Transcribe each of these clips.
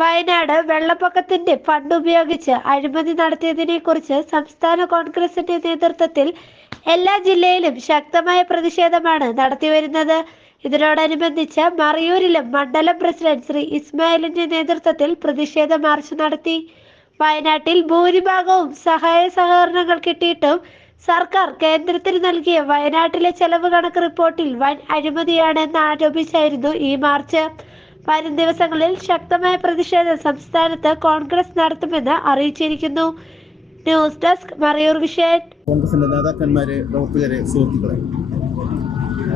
Wayanad വെള്ളപ്പൊക്കത്തിന്റെ fund ഉപയോഗിച്ച് അഴിമതി നടത്തിയതിനെക്കുറിച്ച് സംസ്ഥാന കോൺഗ്രസിന്റെ നേതൃത്വത്തിൽ എല്ലാ ജില്ലയിലും ശക്തമായ പ്രതിഷേധമാണ് നടത്തിവരുന്നത്. ഇതിനോടനുബന്ധിച്ച് മറയൂരിലും മണ്ഡലം പ്രസിഡന്റ് ശ്രീ ഇസ്മായിലിന്റെ നേതൃത്വത്തിൽ പ്രതിഷേധ മാർച്ച് നടത്തി. വയനാട്ടിൽ ഭൂരിഭാഗവും സഹായ സഹകരണങ്ങൾ കിട്ടിയിട്ടും സർക്കാർ കേന്ദ്രത്തിന് നൽകിയ വയനാട്ടിലെ ചെലവ് കണക്ക് റിപ്പോർട്ടിൽ വൻ അഴിമതിയാണെന്ന് ആരോപിച്ചായിരുന്നു ഈ മാർച്ച്. വരും ദിവസങ്ങളിൽ ശക്തമായ പ്രതിഷേധം സംസ്ഥാനത്ത് കോൺഗ്രസ് നടത്തുമെന്ന് അറിയിച്ചിരിക്കുന്നു. News desk Marayur vision. കോൺഗ്രസിന്റെ നേതാക്കന്മാരെ, പ്രവർത്തകരെ, സുഹൃത്തുക്കളെ,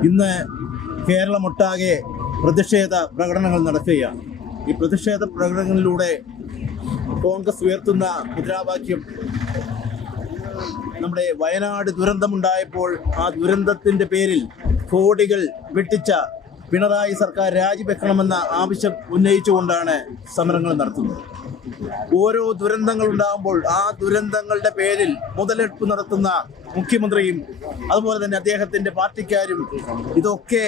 ഇന്ന് കേരളമൊട്ടാകെ പ്രതിഷേധ പ്രകടനങ്ങൾ നടക്കുകയാണ്. ഈ പ്രതിഷേധ പ്രകടനങ്ങളിലൂടെ കോൺഗ്രസ് ഉയർത്തുന്ന മുദ്രാവാക്യം നമ്മുടെ വയനാട് ദുരന്തമുണ്ടായപ്പോൾ ആ ദുരന്തത്തിന്റെ പേരിൽ കോടികൾ വെട്ടിച്ച പിണറായി സർക്കാർ രാജിവെക്കണമെന്ന ആവശ്യം ഉന്നയിച്ചുകൊണ്ടാണ് സമരങ്ങൾ നടത്തുന്നത്. ഓരോ ദുരന്തങ്ങൾ ഉണ്ടാകുമ്പോൾ ആ ദുരന്തങ്ങളുടെ പേരിൽ മുതലെടുപ്പ് നടത്തുന്ന മുഖ്യമന്ത്രിയും അതുപോലെ തന്നെ അദ്ദേഹത്തിന്റെ പാർട്ടിക്കാരും ഇതൊക്കെ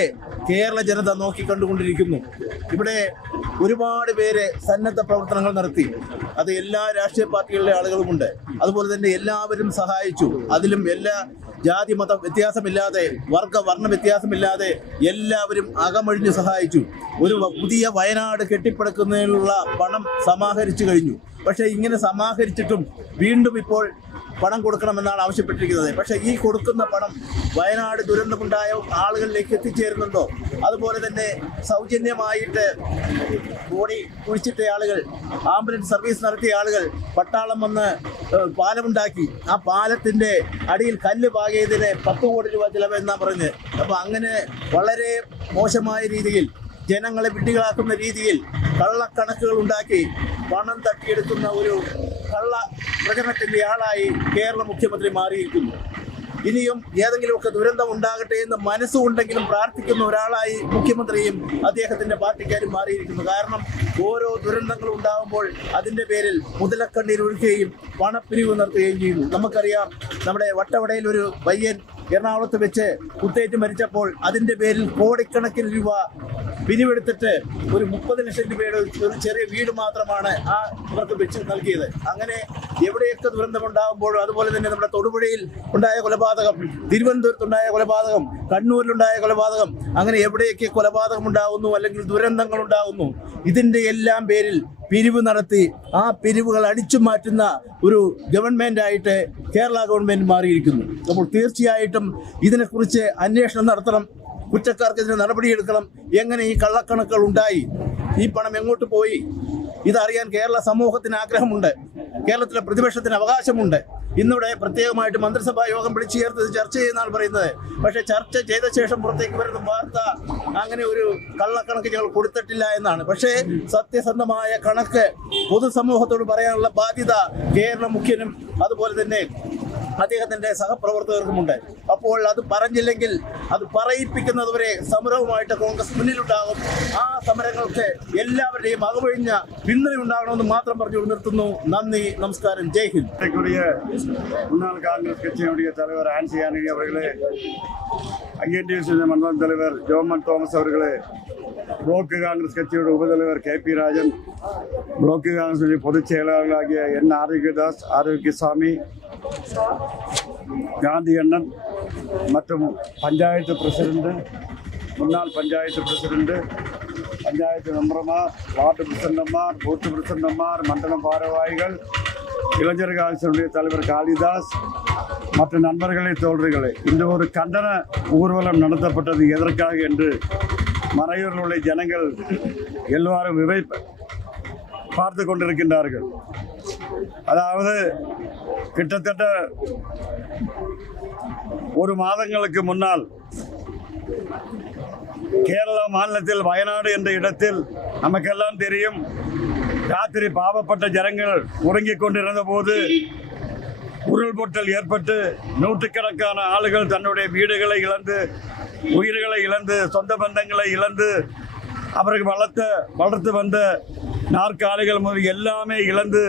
കേരള ജനത നോക്കിക്കണ്ടുകൊണ്ടിരിക്കുന്നു. ഇവിടെ ഒരുപാട് പേര് സന്നദ്ധ പ്രവർത്തനങ്ങൾ നടത്തി. അത് എല്ലാ രാഷ്ട്രീയ പാർട്ടികളിലെ ആളുകളുമുണ്ട്. അതുപോലെ തന്നെ എല്ലാവരും സഹായിച്ചു. അതിലും എല്ലാ ജാതി മത വ്യത്യാസമില്ലാതെ, വർണ്ണ വ്യത്യാസമില്ലാതെ എല്ലാവരും അകമഴിഞ്ഞ് സഹായിച്ചു. ഒരു പുതിയ വയനാട് കെട്ടിപ്പടുക്കുന്നതിനുള്ള പണം സമാഹരിച്ചു കഴിഞ്ഞു. പക്ഷേ ഇങ്ങനെ സമാഹരിച്ചിട്ടും വീണ്ടും ഇപ്പോൾ പണം കൊടുക്കണമെന്നാണ് ആവശ്യപ്പെട്ടിരിക്കുന്നത്. പക്ഷേ ഈ കൊടുക്കുന്ന പണം വയനാട് ദുരന്തമുണ്ടായ ആളുകളിലേക്ക് എത്തിച്ചേരുന്നുണ്ടോ? അതുപോലെ തന്നെ സൗജന്യമായിട്ട് ബോഡി കുഴിച്ചിട്ട ആളുകൾ, ആംബുലൻസ് സർവീസ് നടത്തിയ ആളുകൾ, പട്ടാളം വന്ന് പാലമുണ്ടാക്കി, ആ പാലത്തിന്റെ അടിയിൽ കല്ല് പാകിയതിന് 10 കോടി രൂപ ചിലവെന്നാണ് പറഞ്ഞ്. അപ്പോൾ അങ്ങനെ വളരെ മോശമായ രീതിയിൽ ജനങ്ങളെ വിഡ്ഢികളാക്കുന്ന രീതിയിൽ കള്ളക്കണക്കുകൾ ഉണ്ടാക്കി പണം തട്ടിയെടുക്കുന്ന ഒരു കള്ള പ്രചരണത്തിന്റെ ആളായി കേരള മുഖ്യമന്ത്രി മാറിയിരിക്കുന്നു. ഇനിയും ഏതെങ്കിലുമൊക്കെ ദുരന്തം ഉണ്ടാകട്ടെ എന്ന് മനസ്സുകൊണ്ടെങ്കിലും പ്രാർത്ഥിക്കുന്ന ഒരാളായി മുഖ്യമന്ത്രിയും അദ്ദേഹത്തിന്റെ പാർട്ടിക്കാരും മാറിയിരിക്കുന്നു. കാരണം ഓരോ ദുരന്തങ്ങൾ ഉണ്ടാകുമ്പോൾ അതിന്റെ പേരിൽ മുതലക്കണ്ണീർ ഒഴുകുകയും പണപ്പിരിവ് നടത്തുകയും ചെയ്യുന്നു. നമുക്കറിയാം, നമ്മുടെ വട്ടവടയിൽ ഒരു പയ്യൻ എറണാകുളത്ത് വെച്ച് കുത്തേറ്റ് മരിച്ചപ്പോൾ അതിന്റെ പേരിൽ കോടിക്കണക്കിന് രൂപ പിരിവെടുത്തിട്ട് ഒരു 30 ലക്ഷം രൂപയുടെ ഒരു ചെറിയ വീട് മാത്രമാണ് അവർക്ക് വെച്ച് നൽകിയത്. അങ്ങനെ എവിടെയൊക്കെ ദുരന്തമുണ്ടാകുമ്പോഴും, അതുപോലെ തന്നെ നമ്മുടെ തൊടുപുഴയിൽ ഉണ്ടായ കൊലപാതകം, തിരുവനന്തപുരത്തുണ്ടായ കൊലപാതകം, കണ്ണൂരിലുണ്ടായ കൊലപാതകം, അങ്ങനെ എവിടെയൊക്കെ കൊലപാതകം ഉണ്ടാകുന്നു അല്ലെങ്കിൽ ദുരന്തങ്ങൾ ഉണ്ടാകുന്നു, ഇതിന്റെ എല്ലാം പേരിൽ പിരിവ് നടത്തി ആ പിരിവുകൾ അടിച്ചു മാറ്റുന്ന ഒരു ഗവൺമെന്റായിട്ട് കേരള ഗവൺമെന്റ് മാറിയിരിക്കുന്നു. അപ്പോൾ തീർച്ചയായിട്ടും ഇതിനെക്കുറിച്ച് അന്വേഷണം നടത്തണം. കുറ്റക്കാർക്കെതിരെ നടപടിയെടുക്കണം. എങ്ങനെ ഈ കള്ളക്കണക്കുകൾ ഉണ്ടായി? ഈ പണം എങ്ങോട്ട് പോയി? ഇതറിയാൻ കേരള സമൂഹത്തിന് ആഗ്രഹമുണ്ട്. കേരളത്തിലെ പ്രതിപക്ഷത്തിന് അവകാശമുണ്ട്. ഇന്നിവിടെ പ്രത്യേകമായിട്ട് മന്ത്രിസഭാ യോഗം വിളിച്ചു ചേർത്ത് ചർച്ച ചെയ്യുന്നതാണ് പറയുന്നത്. പക്ഷേ ചർച്ച ചെയ്ത ശേഷം പുറത്തേക്ക് വരുന്ന വാർത്ത അങ്ങനെ ഒരു കള്ളക്കണക്ക് ഞങ്ങൾ കൊടുത്തിട്ടില്ല എന്നാണ്. പക്ഷേ സത്യസന്ധമായ കണക്ക് പൊതുസമൂഹത്തോട് പറയാനുള്ള ബാധ്യത കേരള മുഖ്യനും അതുപോലെ തന്നെ അദ്ദേഹത്തിന്റെ സഹപ്രവർത്തകർക്കുമുണ്ട്. അപ്പോൾ അത് പറഞ്ഞില്ലെങ്കിൽ അത് പറയിപ്പിക്കുന്നതുവരെ സമരവുമായിട്ട് കോൺഗ്രസ് മുന്നിലുണ്ടാകും. ആ സമരങ്ങൾക്ക് എല്ലാവരുടെയും അകമഴിഞ്ഞ പിന്തുണ ഉണ്ടാകണമെന്ന് മാത്രം പറഞ്ഞു നിർത്തുന്നു. നന്ദി, നമസ്കാരം, ജയ് ഹിന്ദ്. முன்னாள் காங்கிரஸ் கட்சியினுடைய தலைவர் ஆன்சி ஆண்டனி அவர்களே, ஐஎன்டிஎஸ் மண்டல தலைவர் ஜோமன் தோமஸ் அவர்களே, பிளாக் காங்கிரஸ் கட்சியோட உபதலைவர் கேபி ராஜன், பிளாக் காங்கிரஸ் பொதுச் செயலாளர்களாகிய என் ஆரோக்கியதாஸ், ஆரோக்கியசாமி, காந்தி அண்ணன் மற்றும் பஞ்சாயத்து பிரசிடண்ட், முன்னாள் பஞ்சாயத்து பிரசிடண்ட், பஞ்சாயத்து மெம்பர்மார், வார்டு பிரசிடண்ட்மார், பூத்து பிரசிடண்ட்மார், மண்டல பாரவாயிகள், இளைஞர் காங்கிரசினுடைய தலைவர் காளிதாஸ் மற்ற நண்பர்களே, தோழர்களே, இந்த ஒரு கண்டன ஊர்வலம் நடத்தப்பட்டது எதற்காக என்று மறையூரில் உள்ள ஜனங்கள் எல்லாரும் பார்த்து கொண்டிருக்கின்றார்கள். அதாவது கிட்டத்தட்ட ஒரு மாதங்களுக்கு முன்னால் கேரளா மாநிலத்தில் வயநாடு என்ற இடத்தில் நமக்கெல்லாம் தெரியும், ராத்திரி பாவப்பட்ட ஜனங்கள் உறங்கிக் கொண்டிருந்த போது உருள் பொட்டல் ஏற்பட்டு நூற்றுக்கணக்கான ஆளுகள் தன்னுடைய வீடுகளை இழந்து உயிர்களை இழந்து சொந்த பந்தங்களை இழந்து அவர்கள் வளர்த்து வந்த நாற்காலிகள் முதல் எல்லாமே இழந்து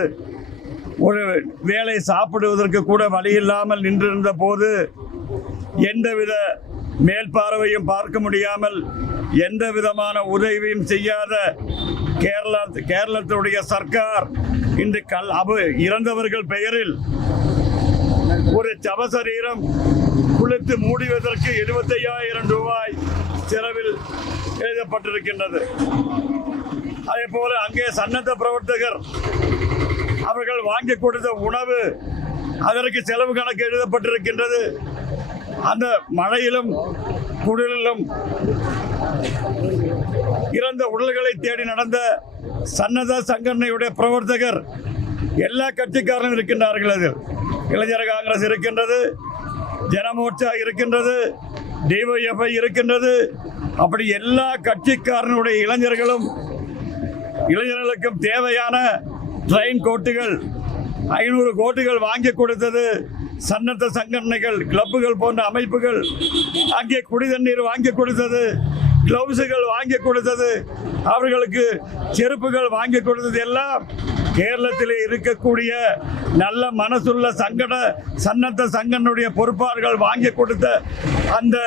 ஒரு வேளை சாப்பிடுவதற்கு கூட வழி இல்லாமல் நின்றிருந்த போது எந்தவித மேல்பார்வையும் பார்க்க முடியாமல் எந்த விதமான உதவியும் செய்யாத கேரளத்துடைய சர்க்கார் இன்று இறந்தவர்கள் பெயரில் ஒரு சவசரீரம் குளித்து மூடுவதற்கு 75,000 ரூபாய் செலவில் எழுதப்பட்டிருக்கின்றது. அதே போல அங்கே சன்னத்த பிரவர்த்தகர் அவர்கள் வாங்கி கொடுத்த உணவு அதற்கு செலவு கணக்கு எழுதப்பட்டிருக்கின்றது. அந்த மழையிலும் குளிரிலும் இறந்த உடல்களை தேடி நடந்த சன்னத சங்கடனையுடைய பிரவர்த்தகர் எல்லா கட்சிக்காரரும் இருக்கின்றார்கள். அதில் இளைஞர் காங்கிரஸ் இருக்கின்றது, ஜனமோர்ச்சா இருக்கின்றது, டிஒய்எஃப்ஐ இருக்கின்றது. அப்படி எல்லா கட்சிக்காரனுடைய இளைஞர்களுக்கும் தேவையான ட்ரெயின் கோட்டுகள் 500 கோட்டுகள் வாங்கி கொடுத்தது சன்னத்த சங்கடனைகள், கிளப்புகள் போன்ற அமைப்புகள். அங்கே குடி தண்ணீர் வாங்கி கொடுத்தது, கிளவுஸுகள் வாங்கி கொடுத்தது, அவர்களுக்கு செருப்புகள் வாங்கி கொடுத்தது எல்லாம் கேரளத்திலே இருக்கக்கூடிய நல்ல மனசுள்ள சன்னத்த சங்கடனுடைய பொறுப்பாளர்கள் வாங்கி கொடுத்த அந்த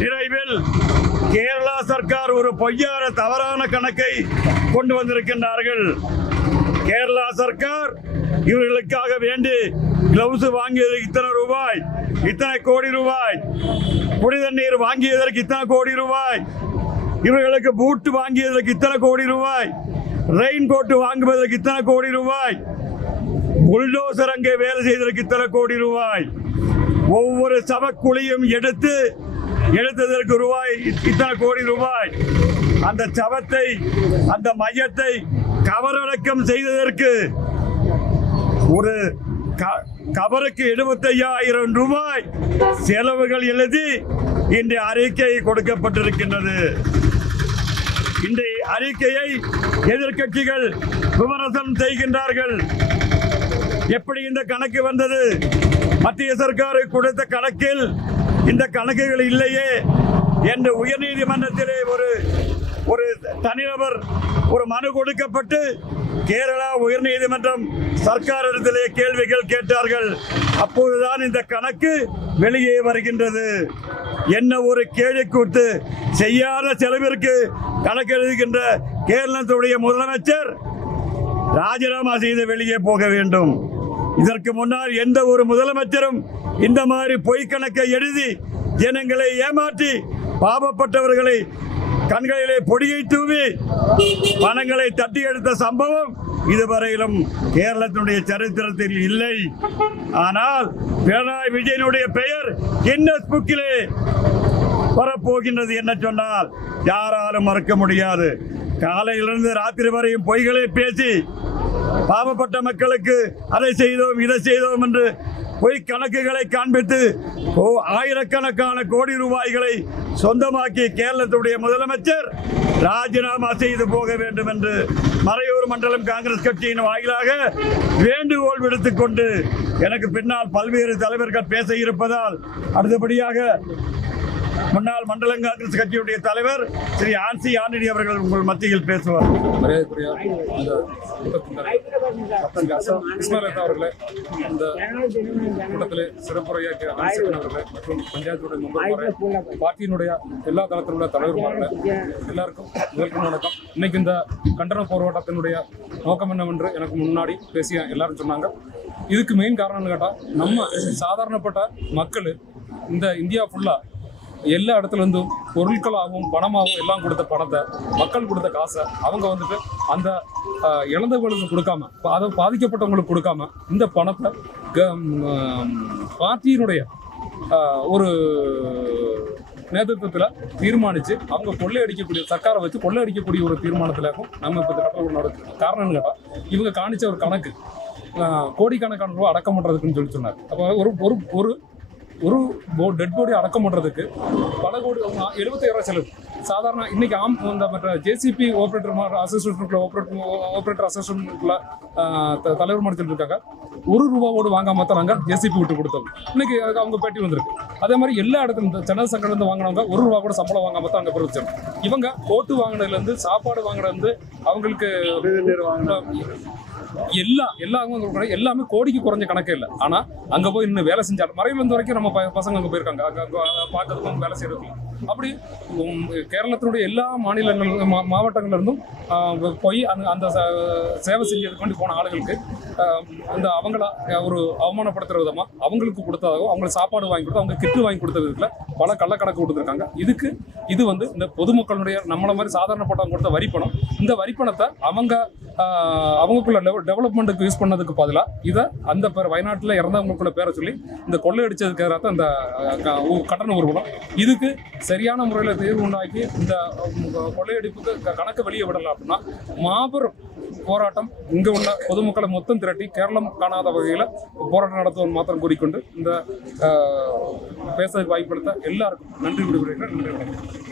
நிறைவில் கேரளா சர்க்கார் ஒரு பொய்யான தவறான கணக்கை கொண்டு வந்திருக்கின்றார்கள். கேரளா சர்க்கார் இவர்களுக்காக வேண்டி கிளவுஸ் வாங்கியதற்கு இத்தனை ரூபாய், இத்தனை கோடி ரூபாய், குடி தண்ணீர் வாங்கியதற்கு இத்தனை கோடி ரூபாய், இவர்களுக்கு பூட்டு வாங்கியதற்கு இத்தனை கோடி ரூபாய், ரெயின் கோட்டு வாங்குவதற்கு இத்தனை கோடி ரூபாய், புல்டோசர் அங்கே வேலை செய்ததற்கு இத்தனை கோடி ரூபாய், ஒவ்வொரு சவக்குழியும் எடுத்ததற்கு ரூபாய் இத்தனை கோடி ரூபாய், அந்த சவத்தை அந்த மையத்தை கபரடக்கம் செய்ததற்கு ஒரு கபருக்கு 75,000 ரூபாய் செலவுகள் எழுதி இந்த அறிக்கை கொடுக்கப்பட்டிருக்கின்றது. இந்த அறிக்கையை எதிர்க்கட்சிகள் விமர்சனம் செய்கின்றார்கள். எப்படி இந்த கணக்கு வந்தது? மத்திய சர்க்கார் கொடுத்த கணக்கில் இந்த கணக்குகள் இல்லையே என்று உயர்நீதிமன்றத்திலே ஒரு தனிநபர் ஒரு மனு கொடுக்கப்பட்டு கேரளா உயர்நீதிமன்றம் சர்க்காரிடத்திலே கேள்விகள் கேட்டார்கள். அப்போதுதான் இந்த கணக்கு வெளியே வருகின்றது. என்ன ஒரு கேலிக்கூத்து! செய்யாத செலவிற்கு கணக்கு எழுதுகின்ற கேரளத்துடைய முதலமைச்சர் ராஜினாமா செய்து வெளியே போக வேண்டும். இதற்கு முன்னால் எந்த ஒரு முதலமைச்சரும் இந்த மாதிரி பொய் கணக்கை எழுதி ஜனங்களை ஏமாற்றி பாவப்பட்டவர்களை கண்களிலே பொடியை தூவி பணங்களை தட்டி எடுத்த சம்பவம் இதுவரையிலும் கேரளத்தினுடைய சரித்திரத்தில் இல்லை. ஆனால் பினராயி விஜயனுடைய பெயர் கின்னஸ் புக்கிலே வரப்போகின்றது என்ன சொன்னால் யாராலும் மறக்க முடியாது. காலையிலிருந்து ராத்திரி வரையும் பொய்களை பேசி பாவப்பட்ட மக்களுக்கு அதை செய்தோம் இதை செய்தோம் என்று பொய் கணக்குகளை காண்பித்து ஆயிரக்கணக்கான கோடி ரூபாய்களை சொந்தமாக்கி கேரளத்துடைய முதலமைச்சர் ராஜினாமா செய்து போக வேண்டும் என்று மறையூர் மண்டலம் காங்கிரஸ் கட்சியின் வாயிலாக வேண்டுகோள் விடுத்துக் கொண்டு எனக்கு பின்னால் பல்வேறு தலைவர்கள் பேச இருப்பதால் அடுத்தபடியாக முன்னாள் மண்டலம் காங்கிரஸ் கட்சியுடைய தலைவர் ஸ்ரீ ஆன்சி ஆண்டனி அவர்கள் உங்கள் மத்தியில் பேசுவார். அவர்களே இந்த கூட்டத்திலே சிறப்புரையாற்றிய அவர்களே மற்றும் பஞ்சாயத்துடைய மெம்பர் பார்ட்டியினுடைய எல்லா தளத்தில் உள்ள தலைவர்களே எல்லாருக்கும் வெல்கம் வணக்கம். இன்னைக்கு இந்த கண்டன போராட்டத்தினுடைய நோக்கம் என்னவென்று எனக்கு முன்னாடி பேசிய எல்லாரும் சொன்னாங்க. இதுக்கு மெயின் காரணம்னு கேட்டால் நம்ம சாதாரணப்பட்ட மக்கள் இந்த இந்தியா ஃபுல்லாக எல்லா இடத்துல இருந்தும் பொருட்களாகவும் பணமாகவும் எல்லாம் கொடுத்த பணத்தை மக்கள் கொடுத்த காசை அவங்க வந்துட்டு அந்த இழந்தவர்களுக்கு கொடுக்காம அதை பாதிக்கப்பட்டவங்களுக்கு கொடுக்காம இந்த பணத்தை பார்ட்டியினுடைய ஒரு நேதൃത്വத்தில் தீர்மானித்து அவங்க கொள்ளையடிக்கக்கூடிய சர்க்காரை வச்சு கொள்ளையடிக்கக்கூடிய ஒரு தீர்மானத்திலாகும் நம்ம இப்போ இந்த கட்டளை நடக்குது. காரணம்னு கேட்டால் இவங்க காணிச்ச ஒரு கணக்கு கோடிக்கணக்கான ரூபா அடக்கம் பண்ணுறதுக்குன்னு சொல்லி சொன்னார். அப்போ ஒரு டெட் பாடி அடக்கம் பண்ணுறதுக்கு பல கோடி 75,000 செலவு. சாதாரண இன்னைக்கு இந்த மற்ற ஜேசிபி ஆப்ரேட்டர் அசோசியேஷனுக்குள்ள ஆப்ரேட்டர் அசோசியேஷனுக்குள்ள தலைவர் மாதிரி இருக்காங்க. ₹1 வாங்காம தான் நாங்கள் ஜேசிபி விட்டு கொடுத்தோம். இன்னைக்கு அவங்க பேட்டி வந்திருக்கு. அதே மாதிரி எல்லா இடத்துல இந்த சென்னை சங்கலேருந்து வாங்கினவங்க ₹1 கூட சம்பளம் வாங்காம தான் அங்கே பிரிச்சோம். இவங்க கோட்டு வாங்கினதுலேருந்து சாப்பாடு வாங்கினது அவங்களுக்கு எல்லாமே கோடிக்கு குறைஞ்ச கணக்கே இல்லை. ஆனா அங்க போய் இன்னும் வேலை செஞ்சாலும் மறைவிலிருந்து வரைக்கும் நம்ம பசங்க அங்க போயிருக்காங்க, அங்க பார்க்கறதுக்கும் வேலை செய்யறதுக்கும். அப்படி கேரளத்தினுடைய எல்லா மாவட்டங்கள்ல இருந்தும் போய் அந்த சேவை செஞ்சதுக்கு வேண்டி போன ஆளுகளுக்கு அந்த அவங்கள ஒரு அவமானப்படுத்துற விதமா அவங்களுக்கு கொடுத்ததாகவும் அவங்களுக்கு சாப்பாடு வாங்கி கொடுத்து அவங்க கிட்டு வாங்கி கொடுத்ததுல பல கள்ளக்கணக்கு கொடுத்துருக்காங்க. இது இந்த பொதுமக்களுடைய நம்மள மாதிரி சாதாரணப்பட்டவங்க கொடுத்த வரிப்பணம். இந்த வரிப்பணத்தை அவங்களுக்குள்ள டெவலப்மெண்ட்டுக்கு யூஸ் பண்ணதுக்கு பதிலாக இதை அந்த வயநாட்டில் இறந்தவங்களுக்குள்ள பேரை சொல்லி இந்த கொள்ளையடிச்சதுக்கு எதிராக இந்த கட்டண ஊர்வலம். இதுக்கு சரியான முறையில் தீர்வு உண்டாக்கி இந்த கொள்ளையடிப்புக்கு கணக்கு வெளியே விடலாம் அப்படின்னா மாபெரும் போராட்டம் இங்கே உள்ள பொதுமக்களை மொத்தம் திரட்டி கேரளம் காணாத வகையில் போராட்டம் நடத்துவது மாத்திரம் கூறிக்கொண்டு இந்த பேசுறதுக்கு வாய்ப்படுத்த எல்லாருக்கும் நன்றி விடுகிறேன். நன்றி.